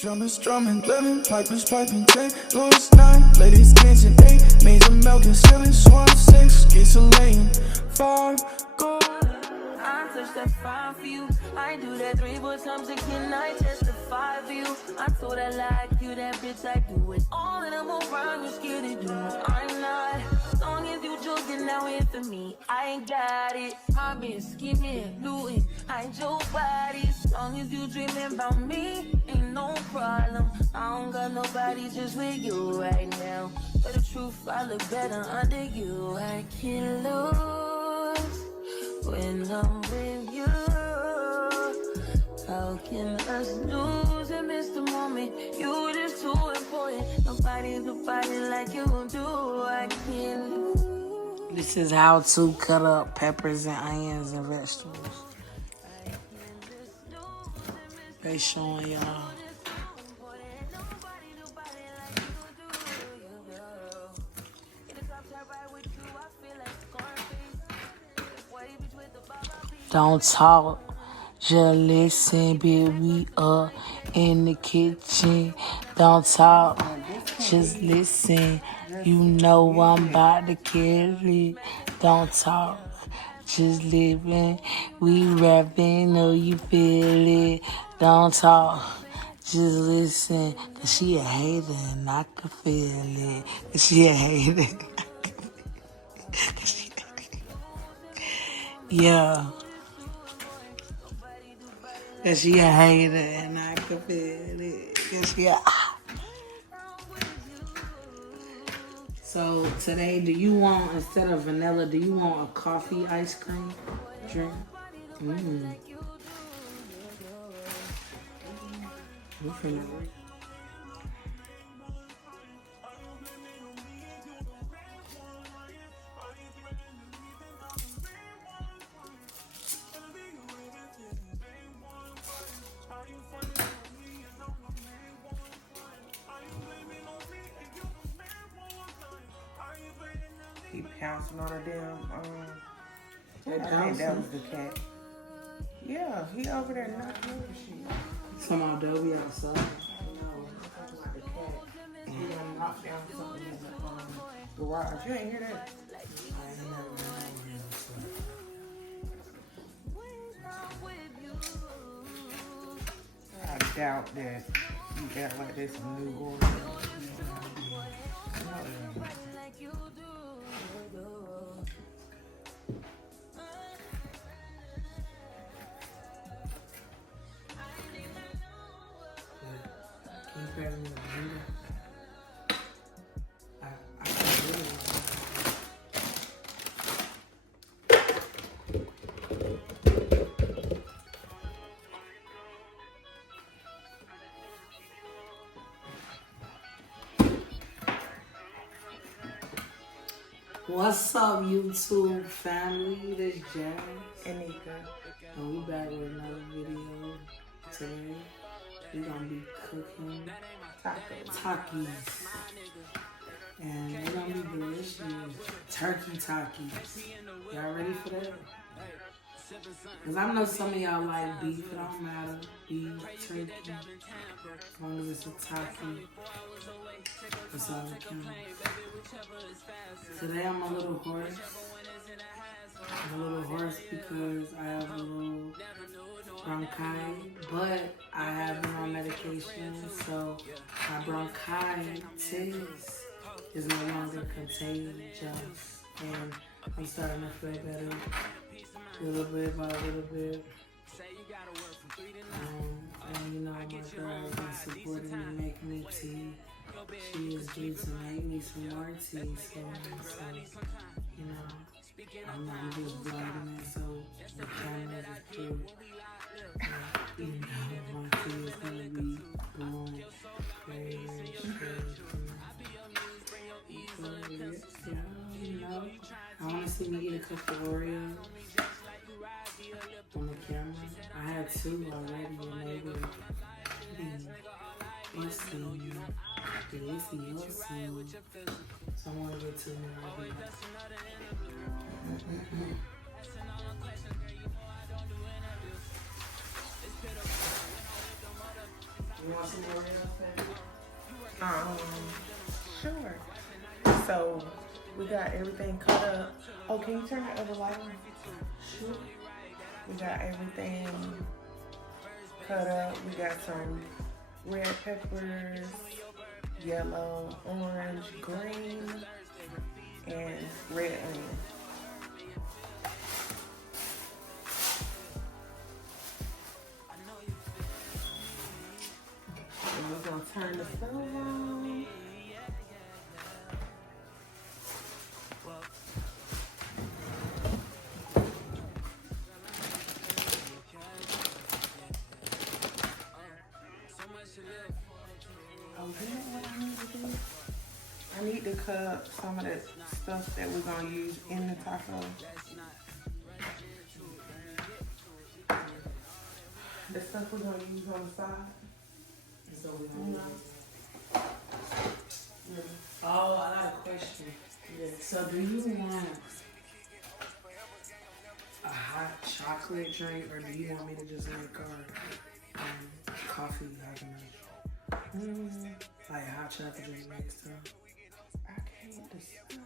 Drummers drumming, lemon, pipers piping, 10, Louis 9, ladies dancing, 8, major milking, stealing, swan 6, gates a lane, 5, go. I touch that 5 for you. I do that 3 more times again. I testify for you. I told I like you, that bitch. I do it all, and I'm around. You scared to do it. I'm not. As long as you joking now here for me, I ain't got it. Mobbing, scheming, looting. I ain't your body. As long as you dreaming about me, ain't no problem. I don't got nobody just with you right now. But the truth, I look better under you. I can't lose when I'm with you. How can us lose and miss the moment? You just too important. Nobody's like you do. I can't lose. This is how to cut up peppers and onions and vegetables. They showing y'all. Don't talk, just listen, baby. We up in the kitchen. Don't talk, just listen. You know I'm about to kill it. Don't talk, just living. We rapping, know you feel it. Don't talk, just listen. Cause she a hater and I can feel it. She a hater. Yeah. Cause she a hater and I can feel it. Cause she a... So today, do you want, instead of vanilla, do you want a coffee ice cream drink? Mmm. We finna... He pouncing on a damn, I think that was the cat. Yeah, he over there knocking over shit. Some Adobe outside. No, talking about the cat. He done knocked down something in the garage. You ain't hear that? I ain't never been over here, so. I doubt that you got like this some new order. Can you pass me the blender? I can do it. What's up, YouTube family? This Jazz. And Nika. And we back with another video today. We're gonna be cooking Takis. And they're gonna be delicious. Turkey Takis. Y'all ready for that? Cause I know some of y'all like beef, it don't matter. Beef, turkey. As long as it's a Taki. That's all that counts. Today I'm a little hoarse. I'm a little hoarse because I have a little bronchitis, but I have been on medication, so my bronchitis is no longer contagious, and I'm starting to feel better, little bit by little bit. And you know, my girl has been supporting me, making me tea. She is due to make me some more tea, so you know, I'm just vlogging it so the cameras is clear. You know, my tea is gonna be going very, very straight. You know, I wanna see me eat a couple Oreos on the camera. I had 2 already, and they were awesome. Delicious. So I want to get 2 more of these. You want some more real Sure. So we got everything cut up. Oh, can you turn the other light on? Sure. We got everything cut up. We got some red peppers, yellow, orange, green, and red onion. And we're gonna turn the stove on. Oh, you know what I need to do? I need to cut up some of the stuff that we're gonna use in the taco. The stuff we're gonna use on the side. So we don't Oh, I got a question. Yeah. So do you want a hot chocolate drink, or do you want me to just make our coffee like hot chocolate drink next time? I can't decide.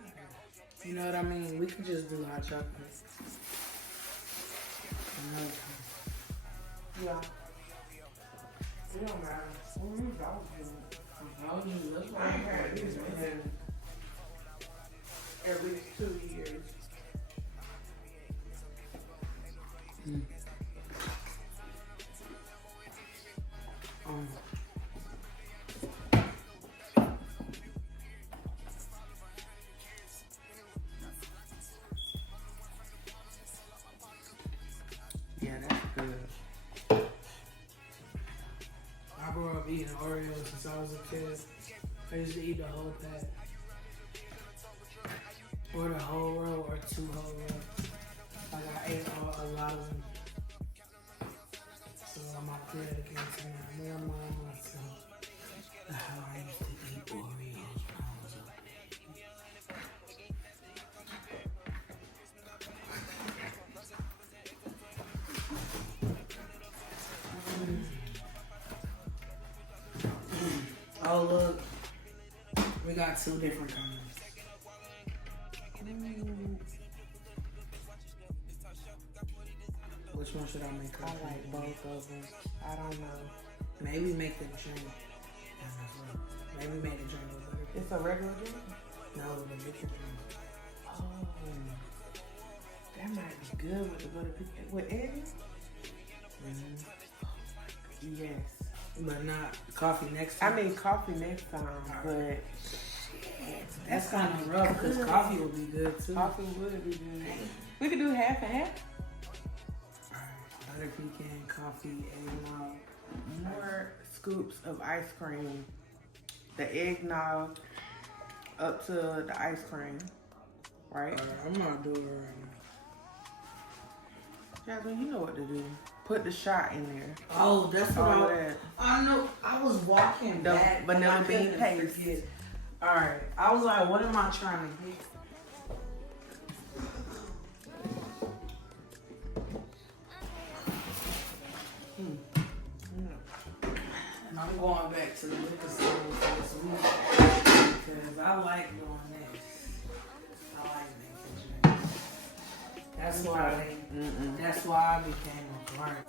You know what I mean? We could just do hot chocolate another time. Yeah. It don't matter. We'll use all of them. I ain't had this in at least 2 years. Yeah, that's good. I grew up eating Oreos since I was a kid. I used to eat the whole pack. Or the whole row, or 2 whole rows. Like I ate a lot of them. So my kid again to me, more mama, so how I used to eat Oreos when I was a baby. Oh look, we got 2 different kinds. Which one should I make? I like both of them. I don't know. Maybe make the drink. Maybe make the drink with butter. It's a regular drink? No, the liquor drink. Oh. That might be good with the butter pecan. With eggs? Yes. But not coffee next time. I mean coffee next time, but that's kind of rough because coffee would be good too. Coffee would be good. We could do half and half. Alright, butter pecan, coffee, eggnog. More scoops of ice cream. The eggnog up to the ice cream, right? I'm gonna do it right now. Jasmine, you know what to do. Put the shot in there. Oh, that's what All that. I know. I was walking The back. vanilla and I bean couldn't paste. forget. Alright, I was like, what am I trying to get? And I'm going back to the liquor store this week because I like doing this. I like making drinks. That's why I became a clerk.